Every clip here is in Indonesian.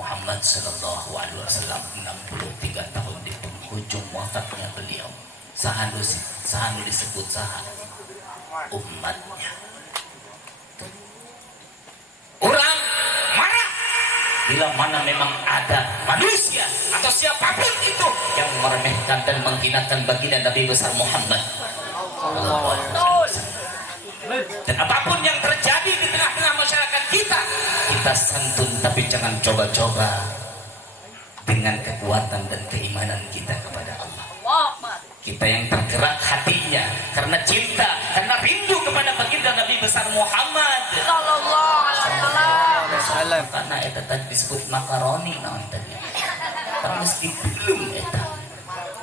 Muhammad Sallallahu Alaihi Wasallam 63 tahun di penghujung wafatnya beliau sahanu disebut umatnya. Orang marah bila mana memang ada manusia atau siapapun itu yang meremehkan dan menghinakan baginda Nabi besar Muhammad. Dan apapun yang terjadi di tengah-tengah masyarakat kita santun, tapi jangan coba-coba dengan kekuatan dan keimanan kita kepada Allah. Kita yang tergerak hatinya karena cinta, karena rindu kepada baginda Nabi besar Muhammad Sallallahu Alaihi Wasallam. Karena itu tadi disebut makaroni nonton. Tapi meski belum itu,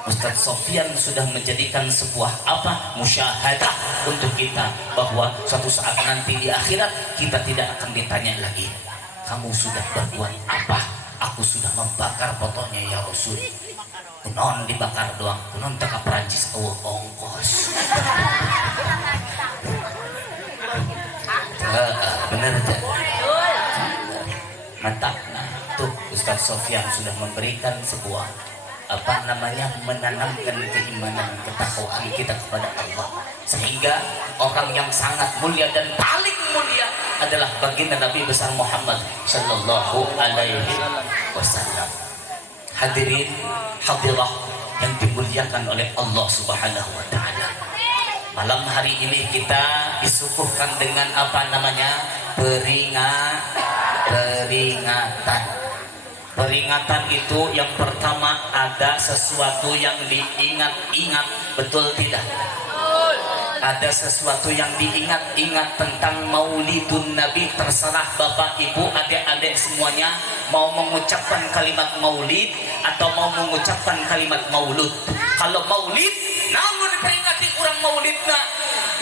Ustaz Sofyan sudah menjadikan sebuah musyahadah untuk kita bahwa suatu saat nanti di akhirat kita tidak akan ditanya lagi, kamu sudah berbuat apa? Aku sudah membakar fotonya ya Rasul. Kunon dibakar doang, kunon teka Perancis ongkos. Bener aja. Mantap. Nah, tuh Ustaz Sofyan sudah memberikan sebuah menanamkan keimanan ketakwaan kita kepada Allah, sehingga orang yang sangat mulia dan paling mulia adalah baginda Nabi besar Muhammad Sallallahu Alaihi Wasallam. Hadirin hadirah yang dimuliakan oleh Allah Subhanahu Wa Taala, malam hari ini kita disuguhkan dengan peringatan itu. Yang pertama, ada sesuatu yang diingat-ingat, betul tidak? Ada sesuatu yang diingat-ingat tentang maulidun Nabi. Terserah Bapak Ibu adik-adik semuanya mau mengucapkan kalimat maulid atau mau mengucapkan kalimat maulud. Kalau maulid, namun diperingati orang maulidnya,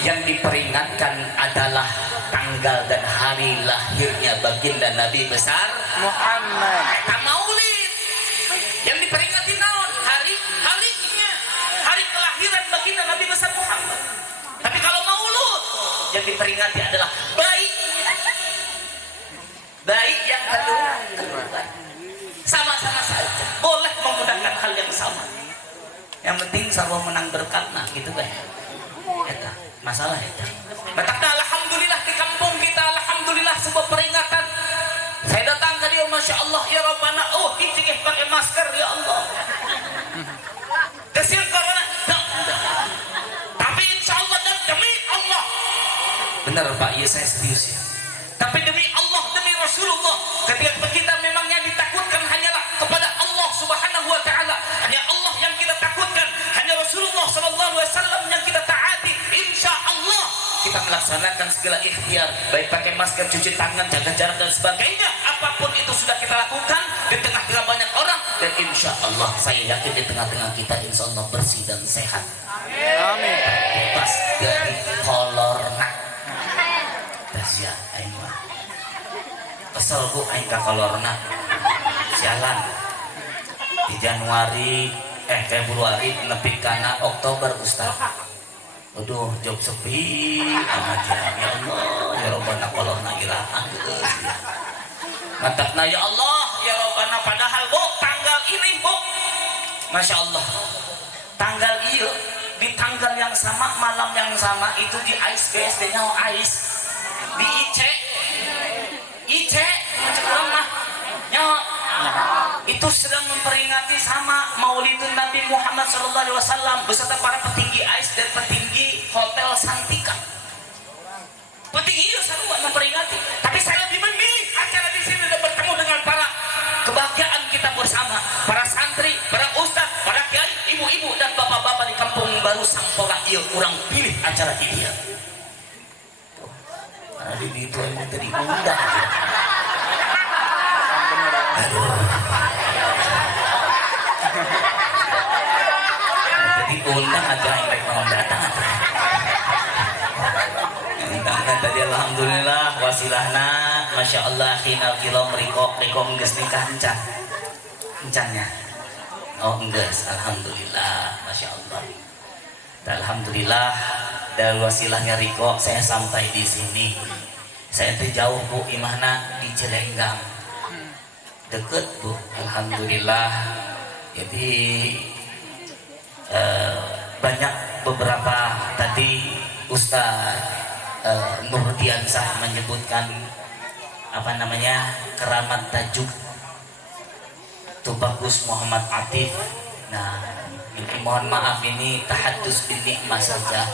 yang diperingatkan adalah tanggal dan hari lahirnya baginda Nabi besar Muhammad. Eta maulid yang diperingati naon? Harinya, hari kelahiran baginda Nabi besar Muhammad. Tapi kalau maulud yang diperingati adalah baik yang kedua. Sama-sama saja, boleh menggunakan hal yang sama. Yang penting sarwa menang berkat, nah gitu kan. Eta masalah eta. Betapa alhamdulillah di kampung kita, alhamdulillah sebuah peringatan. Saya datang ke dia, masya Allah ya Rabbana, ini pakai masker ya Allah. Kesir corona, tapi insya Allah dan demi Allah. Benar Pak, iya saya serius ya. Tapi demi Allah, demi Rasulullah, ketika kita memangnya ditakutkan hanyalah kepada Allah Subhanahu Wa Taala, hanya Allah yang kita takutkan, hanya Rasulullah Sallallahu Alaihi Wasallam yang kita taati. Insya Allah kita melaksanakan segala ikhtiar, baik pakai masker, cuci tangan, jaga jarak dan sebagainya. Apapun itu sudah kita lakukan di tengah-tengah banyak orang, dan insya Allah saya yakin di tengah-tengah kita insya Allah bersih dan sehat. Amin. Bebas dari kolorna. Dasya, aing mah kesel bu, aing ka kolorna. Sialan. Di Februari nepi kana Oktober Ustaz. Aduh, jauh sepi amat ya Allah, ya Rabbana kolorna irahan gitu. Mantapna ya Allah, ya Rabbana, padahal bu, tanggal ini bu, masya Allah, tanggal iya, di tanggal yang sama, malam yang sama, itu di AIS, BSD nya AIS, di IC, macam mah, itu sedang memperingati sama maulidun Nabi Muhammad SAW beserta para petinggi AIS dan petinggi Hotel Santika. Petinggi itu sarua memperingati, tapi saya lebih memilih acara di sini dan bertemu dengan para kebahagiaan kita bersama, para santri, para ustaz, para kiai, ibu-ibu dan bapak-bapak di kampung baru Sangpora. Iya, kurang pilih acara ini. Karena di itu yang tadi undang. Aduh. Jadi undang aja yang baik mau datang. Undang tadi alhamdulillah wasilahna, masya Allah, khina kilo merikok geus nikah encannya. Oh geus, alhamdulillah, masya Allah. Alhamdulillah dari wasilahnya Riko saya sampai di sini. Saya jauh bu, imahna di Cilenggang. Deket Bu, alhamdulillah. Jadi banyak beberapa tadi Ustaz Nurdiansah menyebutkan apa namanya keramat tajuk Tubagus Muhammad Atif. Nah, ini mohon maaf ini tahadus bin nikmah saja.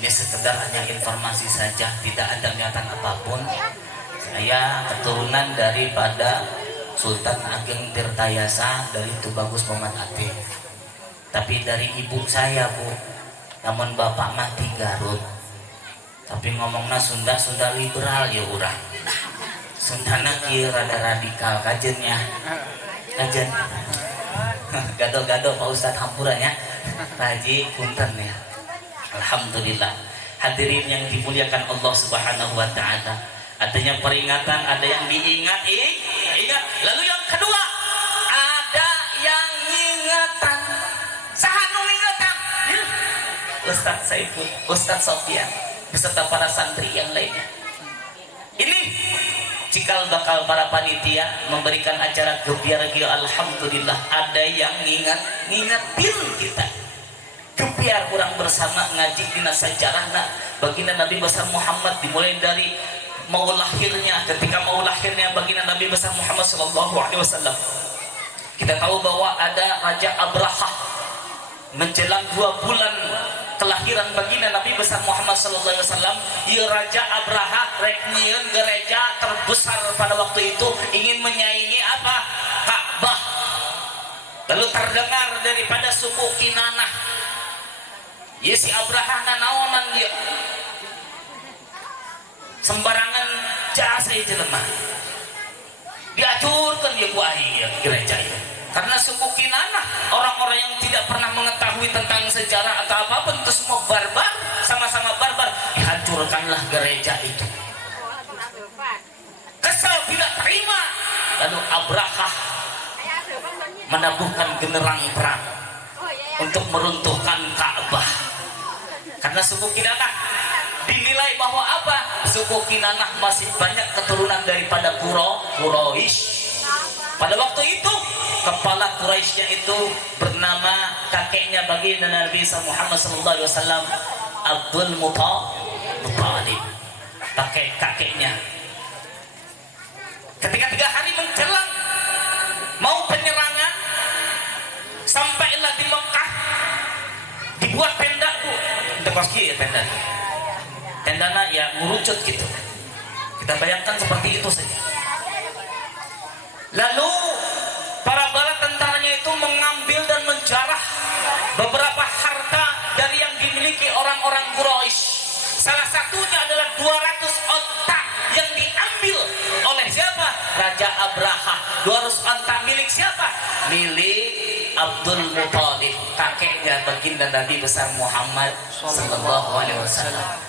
Ini sekedar hanya informasi saja, tidak ada niatan apapun. Saya keturunan daripada Sultan Ageng Tirtayasa dari Tubagus Muhammad Atif. Tapi dari ibu saya Bu, namun bapak mah di Garut. Tapi ngomongnya Sunda liberal ya urang. Sundana kieu rada radikal kajennya. Kajen. Gado-gado Pak Ustadz hampurannya. Haji punten ya. Alhamdulillah. Hadirin yang dimuliakan Allah Subhanahu wa taala. Adanya peringatan, ada yang diingat, ingat. Lalu yang kedua, ada yang ingatan. Sahanu ingatan. Ustadz Saiful, Ustadz Sofian, beserta para santri yang lainnya. Ini cikal bakal para panitia memberikan acara gebiar alhamdulillah ada yang ngingetin kita. Gebiar kurang bersama ngaji dina sajarahna baginda Nabi besar Muhammad dimulai dari mau lahirnya, ketika mau lahirnya baginda Nabi besar Muhammad sallallahu alaihi wasallam. Kita tahu bahwa ada Raja Abraha menjelang 2 bulan kelahiran baginda Nabi besar Muhammad sallallahu alaihi wasallam. Ieu Raja Abraha rek nyieun gereja terbesar pada waktu itu, ingin menyaingi apa? Ka'bah. Lalu terdengar daripada suku Kinanah, ieu si Abraha nanaonan ieu. Sembarangan jasa jelema. Diacurkeun ieu ku ieu gereja ieu. Karena suku Kinanah, orang-orang yang tidak pernah mengetahui tentang sejarah atau apapun, itu semua barbar, sama-sama barbar, dihancurkanlah gereja itu. Kesal tidak terima, lalu Abraha menabuhkan generang perang untuk meruntuhkan Ka'bah. Karena suku Kinanah dinilai bahwa apa? Suku Kinanah masih banyak keturunan daripada Quraisy. Pada waktu itu kepala Quraisynya itu bernama kakeknya baginda Nabi Muhammad sallallahu alaihi wasallam, Abdul Muttalib. Kakeknya. Ketika 3 hari menjelang mau penyerangan, sampailah di Mekah, dibuat tenda Bu. Tengok ya tenda. Tendana ya merucut gitu. Kita bayangkan seperti itu saja. Lalu para bala tentaranya itu mengambil dan menjarah beberapa harta dari yang dimiliki orang-orang Quraisy. Salah satunya adalah 200 onta yang diambil oleh siapa? Raja Abraha. 200 onta milik siapa? Milik Abdul Muttalib, kakeknya baginda Nabi besar Muhammad sallallahu alaihi wasallam.